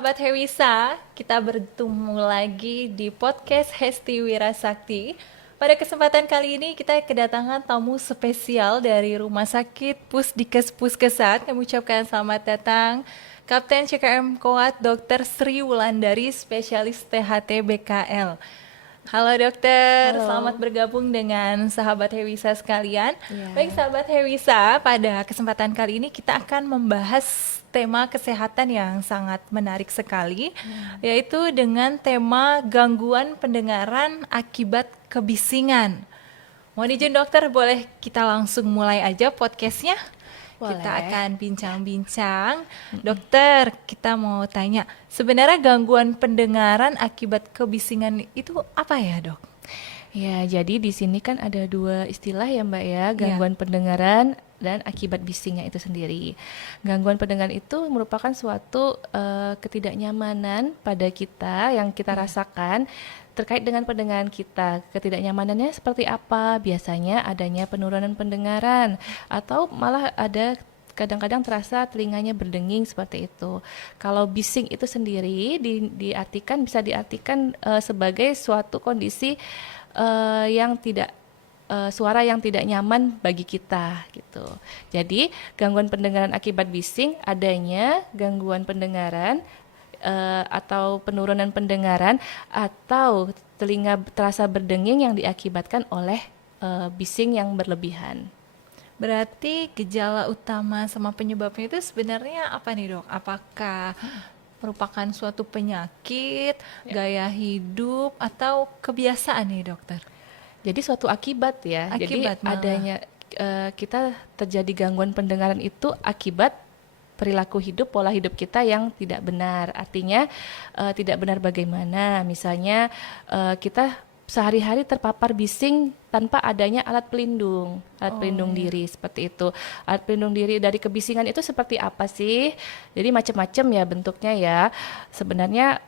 sahabat Hewisa, kita bertemu lagi di podcast Hesti Wirasakti. Pada kesempatan kali ini kita kedatangan tamu spesial dari Rumah Sakit Pusdikes Puskesan. Kami ucapkan selamat datang Kapten CKM Koat Dr. Sri Wulandari, spesialis THT BKL. Halo dokter, Halo. selamat bergabung dengan sahabat Hewisa sekalian. Ya. Baik sahabat Hewisa, pada kesempatan kali ini kita akan membahas tema kesehatan yang sangat menarik sekali, yaitu dengan tema gangguan pendengaran akibat kebisingan. Mohon izin dokter, boleh kita langsung mulai aja podcastnya? Boleh. Kita akan bincang-bincang. Dokter, kita mau tanya, sebenarnya gangguan pendengaran akibat kebisingan itu apa ya, Dok? Ya, jadi di sini kan ada dua istilah ya Mbak ya, gangguan pendengaran dan akibat bisingnya itu sendiri. Gangguan pendengaran itu merupakan suatu ketidaknyamanan pada kita yang kita rasakan terkait dengan pendengaran kita. Ketidaknyamanannya seperti apa? Biasanya adanya penurunan pendengaran atau malah ada kadang-kadang terasa telinganya berdenging seperti itu. Kalau bising itu sendiri bisa diartikan sebagai suatu kondisi yang tidak suara yang tidak nyaman bagi kita gitu. Jadi gangguan pendengaran akibat bising adanya gangguan pendengaran atau penurunan pendengaran atau telinga terasa berdenging yang diakibatkan oleh bising yang berlebihan. Berarti gejala utama sama penyebabnya itu sebenarnya apa nih, Dok? Apakah merupakan suatu penyakit, gaya hidup, atau kebiasaan nih, dokter? Jadi suatu akibat ya. Akibat Jadi malah. adanya kita terjadi gangguan pendengaran itu akibat perilaku hidup, pola hidup kita yang tidak benar. Artinya tidak benar bagaimana? Misalnya kita sehari-hari terpapar bising tanpa adanya alat pelindung diri seperti itu. Alat pelindung diri dari kebisingan itu seperti apa sih? Jadi macam-macam ya bentuknya ya. Sebenarnya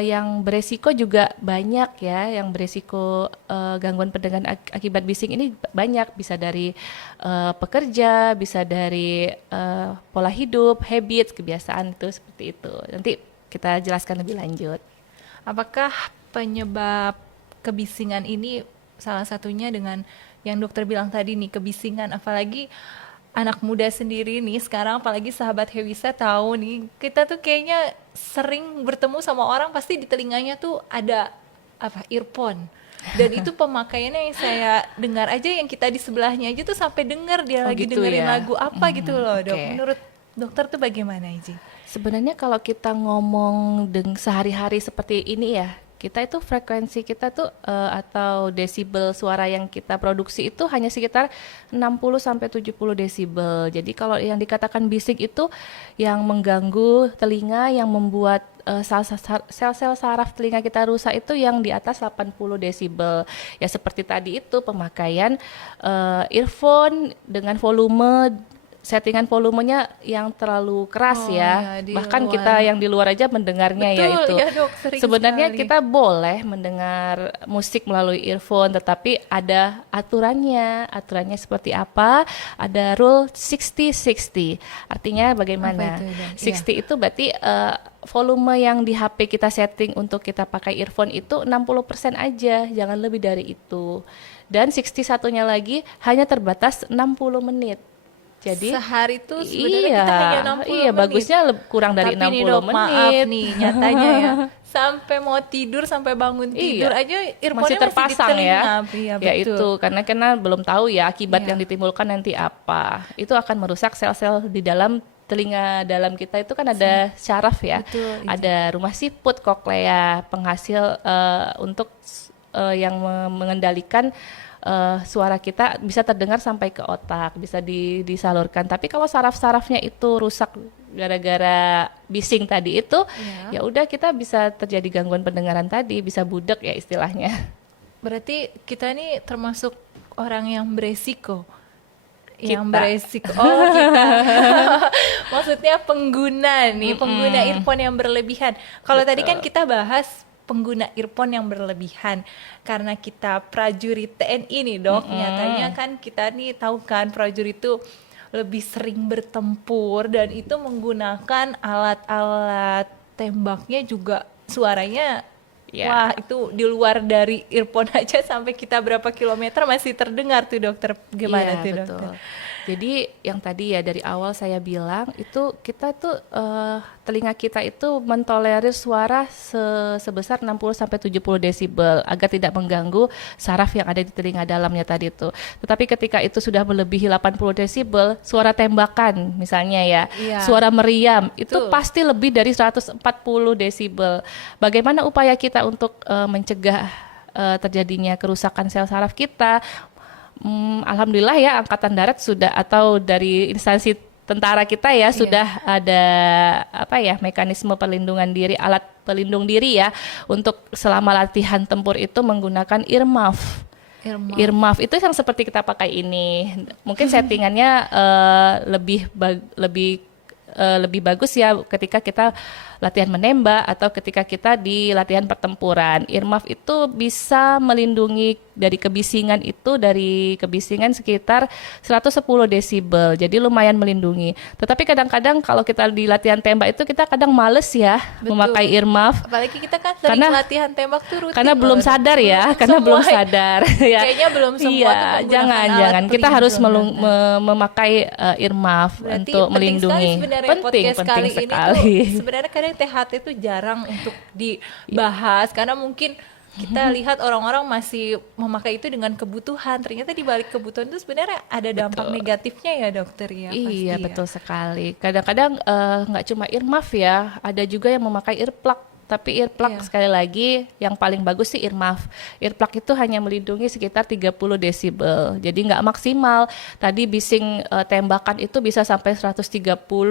yang beresiko juga banyak ya, yang beresiko gangguan pendengaran akibat bising ini banyak, bisa dari pekerja, bisa dari pola hidup, habits, kebiasaan itu seperti itu. Nanti kita jelaskan lebih lanjut. Apakah penyebab kebisingan ini salah satunya dengan yang dokter bilang tadi nih, kebisingan, apalagi anak muda sendiri nih sekarang, apalagi sahabat Hewisa tahu nih, kita tuh kayaknya sering bertemu sama orang pasti di telinganya tuh ada earphone. Dan itu pemakaiannya yang saya dengar aja, yang kita di sebelahnya aja tuh sampai dengar dia lagi gitu dengerin ya. lagu apa gitu loh, Dok. Oke. Menurut dokter tuh bagaimana, Iji? Sebenarnya kalau kita ngomong sehari-hari seperti ini ya, kita itu frekuensi kita tuh atau desibel suara yang kita produksi itu hanya sekitar 60 sampai 70 desibel. Jadi kalau yang dikatakan bising itu yang mengganggu telinga, yang membuat sel-sel saraf telinga kita rusak itu yang di atas 80 desibel. Ya seperti tadi itu pemakaian earphone dengan volume, settingan volumenya yang terlalu keras ya. Ya, di Bahkan luar. kita yang di luar aja mendengarnya ya Betul, itu. ya, Dok, sering Sebenarnya sekali. kita boleh mendengar musik melalui earphone, tetapi ada aturannya. Aturannya seperti apa? Ada rule 60-60. Artinya bagaimana? Apa itu, Dok? 60 itu berarti volume yang di HP kita setting untuk kita pakai earphone itu 60% aja, jangan lebih dari itu. Dan 60 satunya lagi hanya terbatas 60 menit. Jadi sehari tuh sebenarnya kita hanya 60 iya, menit. bagusnya kurang dari Tapi 60 nih, Dok, menit. maaf nih nyatanya ya. Sampai mau tidur, sampai bangun tidur Iya, aja earphone-nya masih terpasang di ya. telinga. Iya, Ya betul. itu karena belum tahu ya akibat Iya. yang ditimbulkan nanti apa. Itu akan merusak sel-sel di dalam telinga dalam kita itu kan ada syaraf ya. Betul, itu. Ada rumah siput, koklea, penghasil untuk yang mengendalikan suara kita bisa terdengar sampai ke otak, bisa disalurkan. Tapi kalau saraf-sarafnya itu rusak gara-gara bising tadi itu, Iya. ya udah kita bisa terjadi gangguan pendengaran tadi, bisa budek ya istilahnya. Berarti kita ini termasuk orang yang beresiko. Yang Kita. beresiko. Oh, kita. Maksudnya pengguna nih, pengguna earphone yang berlebihan. Kalau tadi kan kita bahas pengguna earphone yang berlebihan karena kita prajurit TNI nih, Dok. Nyatanya kan kita nih tahu kan prajurit itu lebih sering bertempur dan itu menggunakan alat-alat tembaknya juga suaranya, Ya. wah itu di luar dari earphone aja sampai kita berapa kilometer masih terdengar tuh dokter. Gimana Iya, tuh betul. dokter? Jadi yang tadi ya dari awal saya bilang itu kita tuh telinga kita itu mentolerir suara sebesar 60 sampai 70 desibel agar tidak mengganggu saraf yang ada di telinga dalamnya tadi itu. Tetapi ketika itu sudah melebihi 80 desibel, suara tembakan misalnya ya, Iya. suara meriam itu Betul. pasti lebih dari 140 desibel. Bagaimana upaya kita untuk mencegah terjadinya kerusakan sel saraf kita? Alhamdulillah ya Angkatan Darat sudah atau dari instansi tentara kita ya sudah ada apa ya mekanisme perlindungan diri, alat pelindung diri ya untuk selama latihan tempur itu menggunakan earmuff. Irma. Earmuff itu yang seperti kita pakai ini. Mungkin settingannya lebih bagus ya ketika kita latihan menembak atau ketika kita di latihan pertempuran. Earmuff itu bisa melindungi dari kebisingan sekitar 110 desibel. Jadi lumayan melindungi. Tetapi kadang-kadang kalau kita di latihan tembak itu kita kadang males ya Betul. memakai earmuff. Apalagi kita kan sering latihan tembak tuh rutin Karena belum loh. sadar ya, karena belum sadar. Ya. Kayaknya belum semua Iya, tuh menggunakan jangan. alat Kita harus pelindung. memakai earmuff Berarti untuk penting melindungi. sekali sebenarnya podcast kali ini sekali. tuh sebenarnya kadang THT itu jarang untuk dibahas karena mungkin kita lihat orang-orang masih memakai itu dengan kebutuhan. Ternyata di balik kebutuhan itu sebenarnya ada dampak negatifnya ya dokter ya. Pasti Iya, ya. betul sekali. Kadang-kadang nggak cuma earmuff ya, ada juga yang memakai earplug. Tapi earplug sekali lagi yang paling bagus sih earmuff. Earplug itu hanya melindungi sekitar 30 desibel. Jadi nggak maksimal. Tadi bising tembakan itu bisa sampai 130,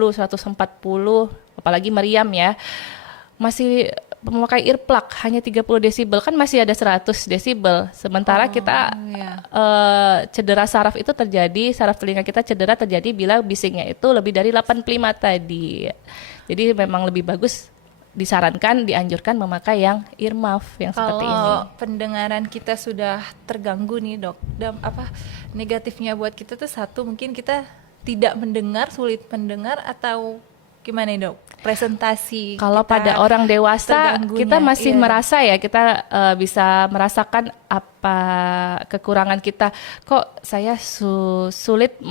140, apalagi meriam ya. Masih memakai earplug hanya 30 desibel kan masih ada 100 desibel. Sementara kita cedera saraf itu terjadi, saraf telinga kita cedera terjadi bila bisingnya itu lebih dari 85 tadi. Jadi memang lebih bagus dianjurkan memakai yang earmuff yang seperti ini. Kalau pendengaran kita sudah terganggu nih dok, negatifnya buat kita tuh satu mungkin kita tidak mendengar, sulit mendengar atau gimana nih dok? Presentasi. Kalau kita pada orang dewasa terganggunya. kita masih Iya, merasa ya kita bisa merasakan apa kekurangan kita. Kok saya sulit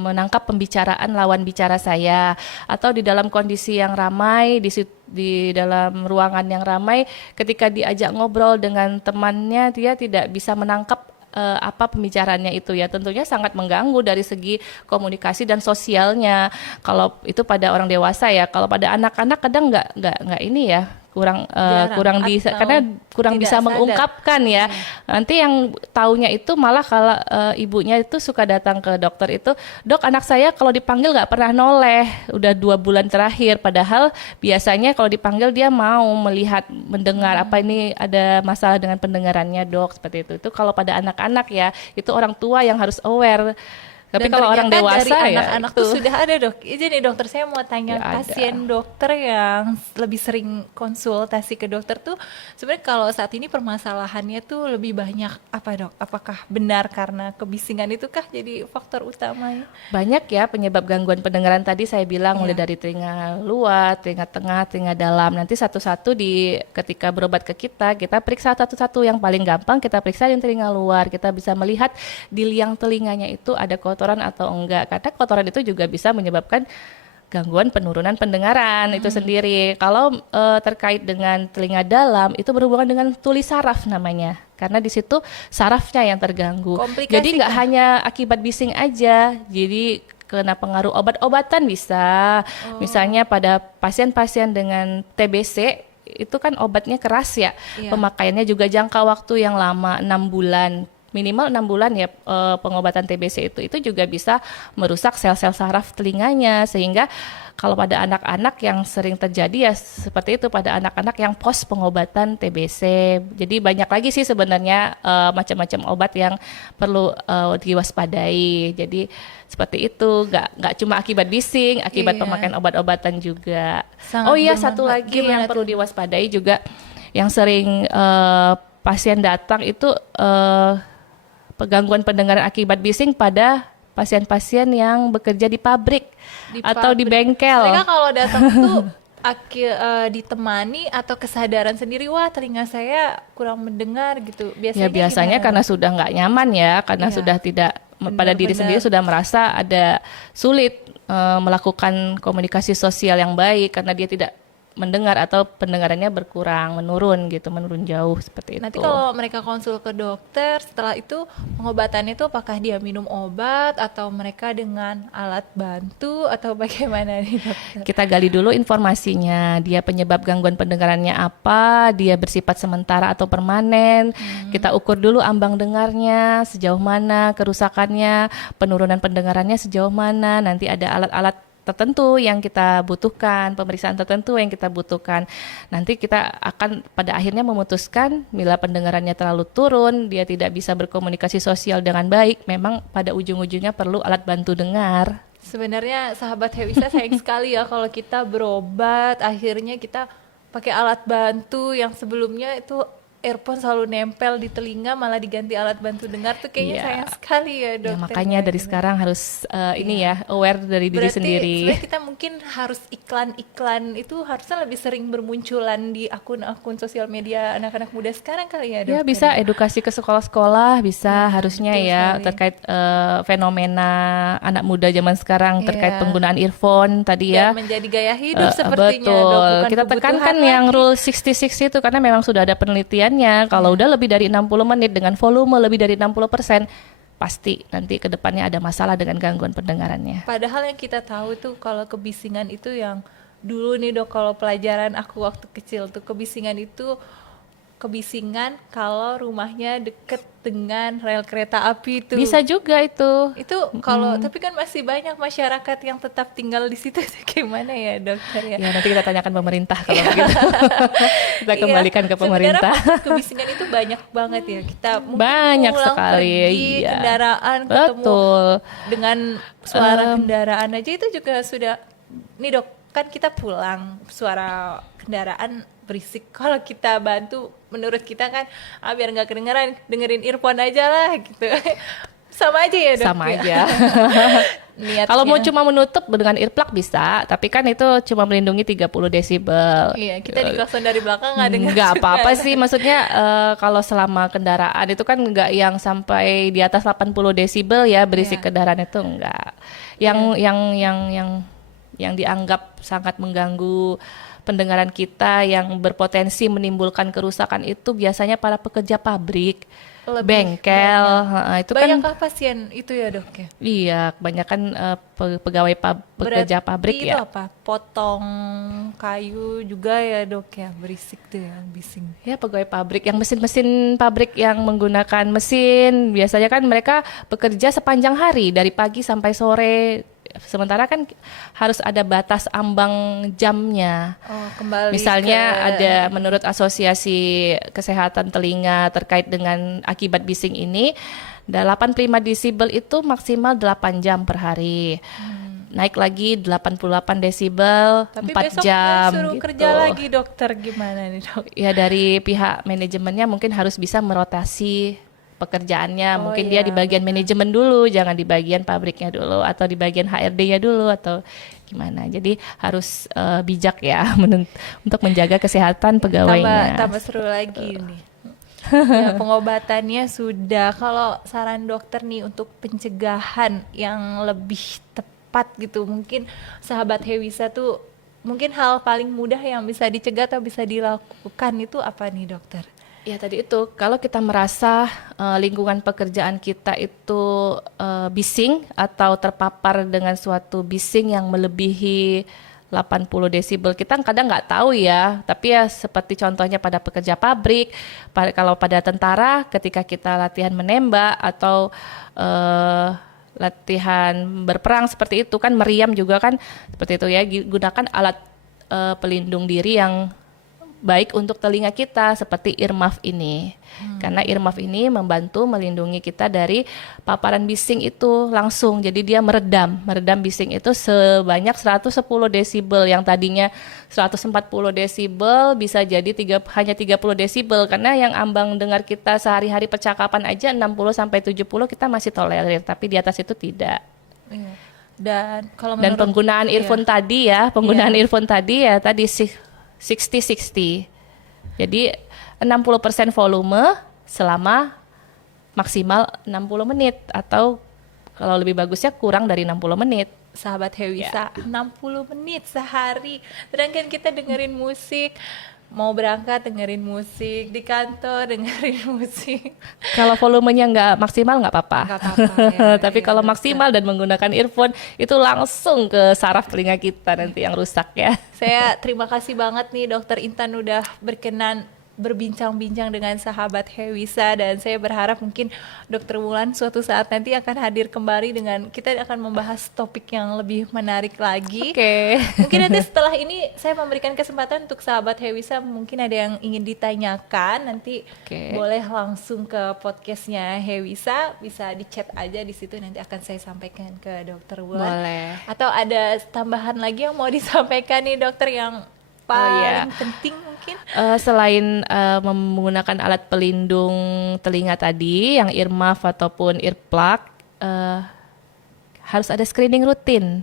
menangkap pembicaraan lawan bicara saya atau di dalam kondisi yang ramai di dalam ruangan yang ramai ketika diajak ngobrol dengan temannya dia tidak bisa menangkap apa pembicaraannya itu ya tentunya sangat mengganggu dari segi komunikasi dan sosialnya kalau itu pada orang dewasa ya kalau pada anak-anak kadang nggak ini ya kurang karena kurang bisa sadar. mengungkapkan ya nanti yang taunya itu malah kalau ibunya itu suka datang ke dokter itu dok anak saya kalau dipanggil nggak pernah noleh udah 2 bulan terakhir padahal biasanya kalau dipanggil dia mau melihat mendengar apa ini ada masalah dengan pendengarannya dok seperti itu kalau pada anak-anak ya itu orang tua yang harus aware. Tapi dan kalau orang ternyata dewasa dari ya anak-anak tuh sudah ada dok. Izin nih dokter saya mau tanya Ya, pasien dokter yang lebih sering konsultasi ke dokter tuh sebenarnya kalau saat ini permasalahannya tuh lebih banyak apa dok? Apakah benar karena kebisingan itu kah jadi faktor utamanya? Banyak ya penyebab gangguan pendengaran tadi saya bilang mulai dari telinga luar, telinga tengah, telinga dalam. Nanti satu-satu ketika berobat ke kita periksa satu-satu yang paling gampang kita periksa yang telinga luar. Kita bisa melihat di liang telinganya itu ada kotoran atau enggak. Karena kotoran itu juga bisa menyebabkan gangguan penurunan pendengaran itu sendiri. Kalau terkait dengan telinga dalam itu berhubungan dengan tuli saraf namanya. Karena di situ sarafnya yang terganggu. Jadi nggak hanya akibat bising aja. Jadi kena pengaruh obat-obatan bisa. Misalnya pada pasien-pasien dengan TBC itu kan obatnya keras ya. Pemakaiannya juga jangka waktu yang lama 6 bulan. Minimal 6 bulan ya pengobatan TBC itu juga bisa merusak sel-sel saraf telinganya sehingga kalau pada anak-anak yang sering terjadi ya seperti itu pada anak-anak yang pos pengobatan TBC. Jadi banyak lagi sih sebenarnya macam-macam obat yang perlu diwaspadai. Jadi seperti itu, nggak cuma akibat bising, akibat pemakaian obat-obatan juga. Sangat satu lagi yang perlu diwaspadai juga yang sering pasien datang itu gangguan pendengaran akibat bising pada pasien-pasien yang bekerja di pabrik atau di bengkel. Mereka kalau datang tuh ditemani atau kesadaran sendiri, wah telinga saya kurang mendengar gitu. Ya Biasanya biasanya gimana, karena Dok? sudah nggak nyaman ya, karena Iya, sudah tidak pada diri sendiri benar-benar. sudah merasa ada sulit melakukan komunikasi sosial yang baik karena dia tidak mendengar atau pendengarannya berkurang, menurun gitu, menurun jauh seperti Nanti itu. kalau mereka konsul ke dokter, setelah itu pengobatannya itu apakah dia minum obat atau mereka dengan alat bantu atau bagaimana nih dokter? Kita gali dulu informasinya, dia penyebab gangguan pendengarannya apa, dia bersifat sementara atau permanen. Kita ukur dulu ambang dengarnya, sejauh mana kerusakannya, penurunan pendengarannya sejauh mana. Nanti ada alat-alat tertentu yang kita butuhkan, pemeriksaan tertentu yang kita butuhkan. Nanti kita akan pada akhirnya memutuskan bila pendengarannya terlalu turun, dia tidak bisa berkomunikasi sosial dengan baik, memang pada ujung-ujungnya perlu alat bantu dengar. Sebenarnya sahabat Hewisa sayang sekali ya kalau kita berobat, akhirnya kita pakai alat bantu yang sebelumnya itu earphone selalu nempel di telinga malah diganti alat bantu dengar tuh kayaknya Iya. sayang sekali ya Ya dokter. makanya ya, dari gitu. sekarang harus ini ya aware dari diri Berarti sendiri. sebenarnya kita mungkin harus iklan-iklan itu harusnya lebih sering bermunculan di akun-akun sosial media anak-anak muda sekarang kali ya Ya dokter. bisa edukasi ke sekolah-sekolah bisa harusnya betul ya sekali. terkait fenomena anak muda zaman sekarang terkait Iya. penggunaan earphone tadi ya. Dan menjadi gaya hidup sepertinya Betul. dok, bukan Kita kebutuhan tekankan yang lagi. rule 66 itu karena memang sudah ada penelitiannya. Kalau udah lebih dari 60 menit dengan volume lebih dari 60%, pasti nanti ke depannya ada masalah dengan gangguan pendengarannya. Padahal yang kita tahu tuh kalau kebisingan itu yang dulu nih dok, kalau pelajaran aku waktu kecil tuh kebisingan itu kebisingan kalau rumahnya deket dengan rel kereta api tuh. Bisa juga itu. Itu kalau tapi kan masih banyak masyarakat yang tetap tinggal di situ. Gimana ya dokter ya? Ya nanti kita tanyakan pemerintah kalau begitu. Kita Iya, kembalikan ke pemerintah. sebenarnya kebisingan itu banyak banget ya. Kita mungkin Banyak pulang sekali, pergi iya. kendaraan ketemu Betul. dengan suara kendaraan aja itu juga sudah. Nih dok, kan kita pulang suara kendaraan berisik. Kalau kita bantu, menurut kita kan biar nggak kedengeran, dengerin earphone aja lah gitu. Sama aja ya dok. Sama ya? aja. Niatnya. Kalau mau cuma menutup dengan earplug bisa, tapi kan itu cuma melindungi 30 desibel. Iya, kita di klakson dari belakang nggak dengar. Nggak juga. apa-apa sih, maksudnya kalau selama kendaraan itu kan nggak yang sampai di atas 80 desibel ya berisik Iya. kendaraan itu enggak. Yang dianggap sangat mengganggu pendengaran kita yang berpotensi menimbulkan kerusakan itu biasanya para pekerja pabrik, Lebih bengkel, itu Banyak kan pasien itu ya dok ya? iya kebanyakan pegawai pekerja pabrik Berarti ya. itu apa? Potong kayu juga ya dok ya, berisik tuh ya, bising. Ya pegawai pabrik yang mesin-mesin pabrik yang menggunakan mesin biasanya kan mereka bekerja sepanjang hari dari pagi sampai sore. Sementara kan harus ada batas ambang jamnya. Oh, kembali Misalnya ke ada menurut Asosiasi Kesehatan Telinga terkait dengan akibat bising ini 85 desibel itu maksimal 8 jam per hari. Naik lagi 88 desibel tapi 4 besok jam suruh gitu. kerja lagi dokter, gimana nih dok? Ya dari pihak manajemennya mungkin harus bisa merotasi pekerjaannya. Oh, Mungkin iya, dia di bagian manajemen dulu, jangan di bagian pabriknya dulu atau di bagian HRD-nya dulu atau gimana. Jadi harus bijak ya untuk menjaga kesehatan pegawainya. Tambah seru lagi nih. Ya, pengobatannya sudah. Kalau saran dokter nih untuk pencegahan yang lebih tepat gitu, mungkin sahabat Hewisa tuh mungkin hal paling mudah yang bisa dicegah atau bisa dilakukan itu apa nih dokter? Ya tadi itu kalau kita merasa lingkungan pekerjaan kita itu bising atau terpapar dengan suatu bising yang melebihi 80 desibel, kita kadang nggak tahu ya, tapi ya seperti contohnya pada pekerja pabrik, kalau pada tentara ketika kita latihan menembak atau latihan berperang seperti itu kan meriam juga kan seperti itu ya, gunakan alat pelindung diri yang baik untuk telinga kita seperti earmuff ini. Karena earmuff ini membantu melindungi kita dari paparan bising itu langsung. Jadi dia meredam bising itu sebanyak 110 desibel yang tadinya 140 desibel bisa jadi hanya 30 desibel karena yang ambang dengar kita sehari-hari percakapan aja 60 sampai 70 kita masih tolerir, tapi di atas itu tidak. Iya. Dan kalau Dan menurut penggunaan iya, earphone tadi ya, penggunaan Iya. earphone tadi ya tadi 60-60. Jadi 60% volume selama maksimal 60 menit atau kalau lebih bagusnya kurang dari 60 menit. sahabat Ya. Hewisa 60 menit sehari. Sedangkan kita dengerin musik, mau berangkat dengerin musik, di kantor dengerin musik. Kalau volumenya nggak maksimal nggak apa-apa. Nggak apa-apa ya, Tapi ya kalau dokter. maksimal dan menggunakan earphone itu langsung ke saraf telinga kita nanti yang rusak ya. Saya terima kasih banget nih Dokter Intan udah berkenan berbincang-bincang dengan sahabat Hewisa, dan saya berharap mungkin Dokter Wulan suatu saat nanti akan hadir kembali dengan kita akan membahas topik yang lebih menarik lagi. Oke. Mungkin nanti setelah ini saya memberikan kesempatan untuk sahabat Hewisa, mungkin ada yang ingin ditanyakan, nanti Oke. boleh langsung ke podcastnya Hewisa, bisa di chat aja di situ, nanti akan saya sampaikan ke Dokter Wulan. Boleh. Atau ada tambahan lagi yang mau disampaikan nih dokter yang iya. paling penting mungkin? Selain menggunakan alat pelindung telinga tadi, yang earmuff ataupun earplug, harus ada screening rutin.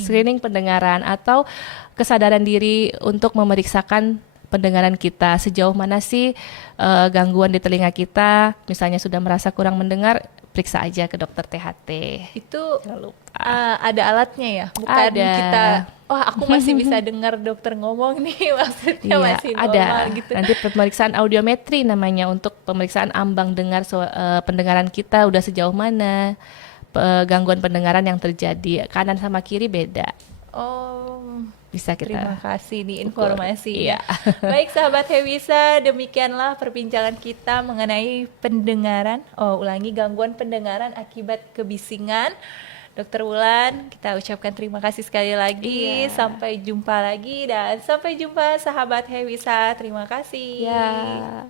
Screening pendengaran atau kesadaran diri untuk memeriksakan pendengaran kita. Sejauh mana sih gangguan di telinga kita, misalnya sudah merasa kurang mendengar, periksa aja ke dokter THT. Itu Jangan lupa. ada alatnya ya? Bukan Ada. kita, wah aku masih bisa dengar dokter ngomong nih, maksudnya Iya, masih ada. normal gitu. Nanti pemeriksaan audiometri namanya untuk pemeriksaan ambang dengar pendengaran kita udah sejauh mana, gangguan pendengaran yang terjadi. Kanan sama kiri beda. Oh, Bisa kita. terima kasih nih ukur. informasinya. Iya. Baik sahabat Hewisa, demikianlah perbincangan kita mengenai pendengaran. Oh, ulangi, gangguan pendengaran akibat kebisingan. Dokter Wulan, kita ucapkan terima kasih sekali lagi. Iya. Sampai jumpa lagi dan sampai jumpa sahabat Hewisa. Terima kasih. Ya.